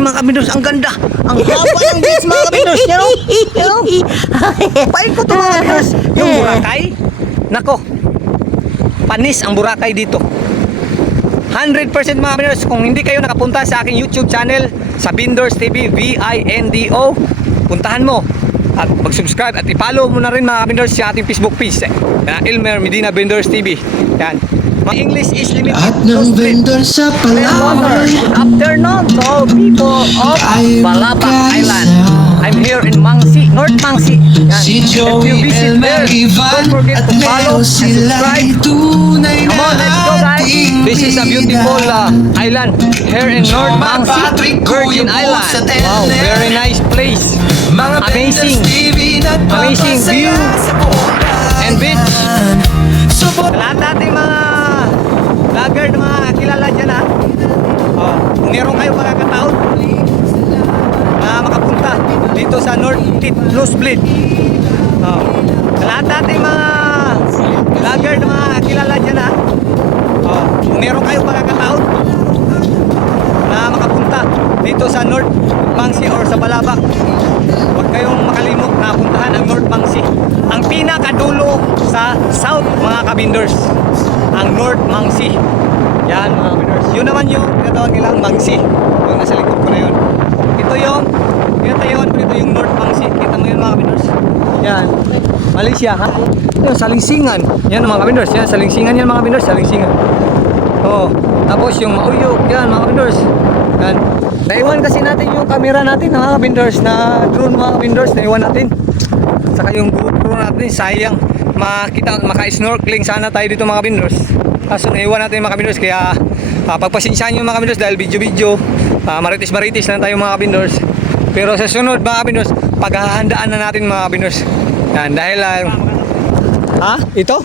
Grabe mga kabindors, ang ganda. Ang haba ng beach mga kabindors. Yan o. Yan o. Paikot to mga kabindors. Yung Boracay, nako, panis ang Boracay dito. 100% mga kabindors. Kung hindi kayo nakapunta sa aking YouTube channel, sa Bindors TV, VINDO, puntahan mo at mag-subscribe at i-follow mo na rin mga kabindors sa ating Facebook page, Elmer Medina Bindors TV. Yan. My English is limited. At ng vendor sa Palawan, Good afternoon to all people of Balabac Island. I'm here in Mangsi, North Mangsi. si If you Joey, visit Elmer, there, Ivan don't forget at to follow Leo, and sila'y subscribe. tunay Come na on, let's go guys. ating This is a beautiful bida. island here in North Mangsi, Virgin Island. Wow, very nice place. Mga Amazing. Vendors TV, Amazing view nagpapasaya sa buong and beach. daan. Support Lahat natin mga vlogger na mga kilala dyan ha. Oh, kung meron kayo pagkakataon na makapunta dito sa North Nosebleed. Oh, lahat natin mga vlogger na mga kilala dyan ha. Oh, kung meron kayo pagkakataon na makapunta dito sa North Mangsi or sa Balabac, huwag kayong makalimot na puntahan ang North Mangsi. Ang pinakadulo sa South mga kabindors, ang North Mangsi. Yan mga kabindors. Yun naman yung tinatawag nilang Mangsi. Yung nasa likod ko na yun. Ito yung tinatayuan ko dito yung North Mangsi. Kita mo yun mga kabindors. Yan. Malaysia ha. Yung salingsingan. Yan mga kabindors. Yan salingsingan yan mga kabindors. Salingsingan. Oh. Tapos yung Mauyok. Yan mga kabindors. Yan. Naiwan kasi natin yung camera natin mga kabindors, na drone mga kabindors. Naiwan natin. Saka yung GoPro natin, sayang. Maka-snorkeling sana tayo dito mga kabindors. Kaso naiwan natin mga kabindors. Kaya pagpasensyahan nyo mga kabindors dahil video-video, maritis-maritis lang tayo mga kabindors. Pero sa sunod mga kabindors, paghahandaan na natin mga kabindors. Yan, dahil ha? Ito?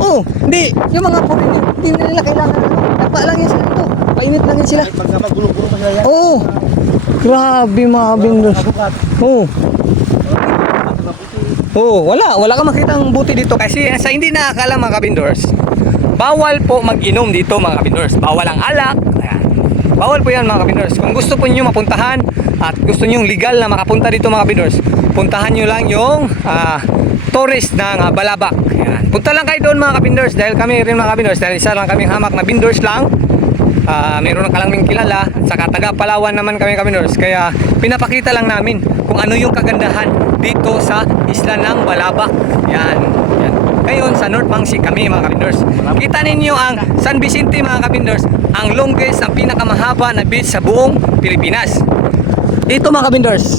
Oh, hindi. Yung mga puti, hindi nila kailangan. Tapa lang yan sila ito. Painit lang yan sila. Pagka magulong-gulong pa sila yan. Oo. Grabe mga kabindors. Oo. Oo, wala kang makitang buti dito kasi sa hindi nakakala mga kabindors, bawal po mag-inom dito mga kabindors. Bawal ang alak. Ayan. Bawal po yan mga kabindors. Kung gusto po niyo mapuntahan at gusto niyo legal na makapunta dito mga kabindors, puntahan niyo lang yung tourist ng Balabac. Ayan. Punta lang kayo doon mga kabindors dahil kami rin mga kabindors, dahil isa lang kaming hamak na bindors lang. Meron ka lang ming kilala, saka taga Palawan naman kami kabindors, kaya pinapakita lang namin kung ano yung kagandahan dito sa isla ng Balabac. Yan. Ngayon sa North Mangsi kami mga kabindors. Kita ninyo ang San Vicente mga kabindors, ang longest, ang pinakamahaba na beach sa buong Pilipinas. Ito mga kabindors.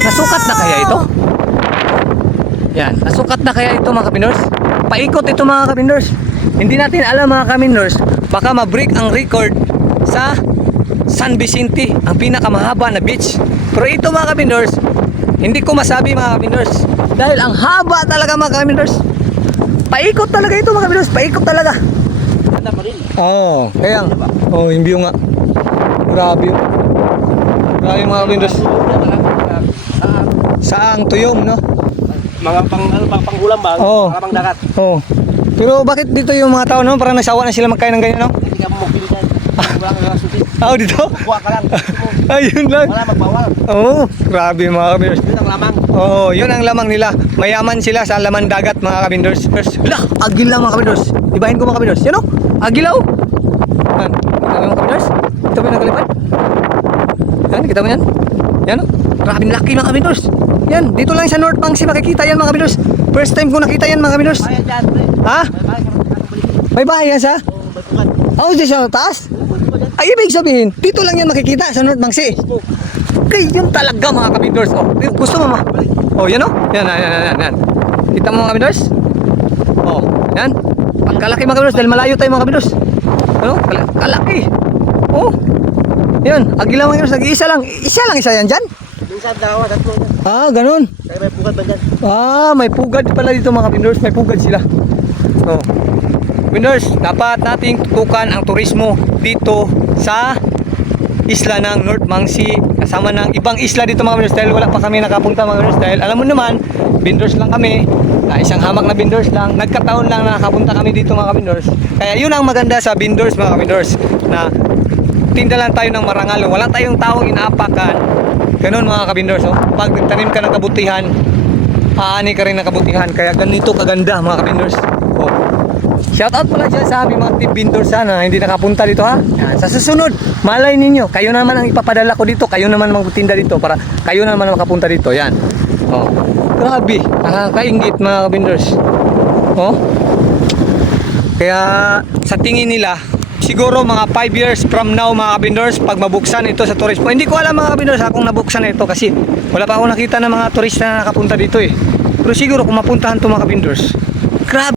Nasukat na kaya ito? Yan, nasukat na kaya ito mga kabindors? Paikot ito mga kabindors. Hindi natin alam mga kabindors, baka ma-break ang record sa San Vicente, ang pinakamahaba na beach. Pero ito mga kabindors, hindi ko masabi mga kabindors, dahil ang haba talaga mga kabindors. Paikot talaga ito mga kabindors, paikot talaga. Ganda pa rin. Oo, kaya yung view nga. Grabe yun. Grabe mga kabindors. Saang tuyong, no? Mga panghulam ba? Oo. Mga pangdagat. Oo. Pero bakit dito yung mga tao, no? Parang nasawa na sila magkain ng ganyan, no? Hindi ka mo magpilitan. Wala kang kasutin. Dito? Kuha ka lang. Ayun lang. Wala magbawal. Oo, grabe mga kabindors. Yun ang lamang. Oo, yun ang lamang nila. Mayaman sila sa laman dagat mga kabindors. Hala, agila mga kabindors. Ibahin ko mga kabindors. Yan o, agila o. Yan, kita mo yung kabindors? Ito ba yung nagalipad? Yan, kita mo yan? Yan o, grabing laki mga kabindors. Yan, dito lang sa North Mangsi makikita yan mga kabindors. First time ko nakita yan mga kabindors. Ayan dyan, pre. Ha? May bahay yan sa? Batukan. Oh, dyan sa taas? Ay, ibig sabihin, dito lang yan makikita sa North Mangsi. Okay, yun talaga mga kabindors. Oh, gusto mo ma? Oh, yan oh. Yan. Kita mo mga kabindors? Oh, yan. Pagkalaki mga kabindors, dahil malayo tayo mga kabindors. Ano? Kalaki. Oh. Yan, agila mga kabindors, nag-iisa lang. Isa yan dyan? Minsan dawa, tatlo yan. Ganun. Kaya may pugad ba dyan? May pugad pala dito mga kabindors. May pugad sila. Oh. Kabindors, dapat nating tutukan ang turismo dito sa isla ng North Mangsi, kasama ng ibang isla dito mga kabindors, dahil wala pa kami nakapunta mga kabindors, dahil alam mo naman, bindors lang kami, isang hamak na bindors lang, nagkataon lang na nakapunta kami dito mga kabindors. Kaya yun ang maganda sa bindors mga kabindors, na magtinda lang tayo ng marangal. Wala tayong taong inaapakan. Ganun mga kabindors. Oh. Pag nagtanim ka ng kabutihan, aani ka rin ng kabutihan. Kaya ganito kaganda mga kabindors. Oh. Shout out pala dyan sa aming mga team vendors sana hindi nakapunta dito ha. Yan. Sa susunod, malay ninyo. Kayo naman ang ipapadala ko dito. Kayo naman magtinda dito para kayo naman ang makapunta dito. Yan. Oh. Grabe. Nakakaingit mga kabindors. Oh. Kaya sa tingin nila, siguro mga 5 years from now mga kabindors, pag mabuksan ito sa tourist point. Hindi ko alam mga kabindors kung nabuksan ito kasi wala pa ako nakita ng mga turista na nakapunta dito eh. Pero siguro kung mapuntahan ito mga kabindors, grabe.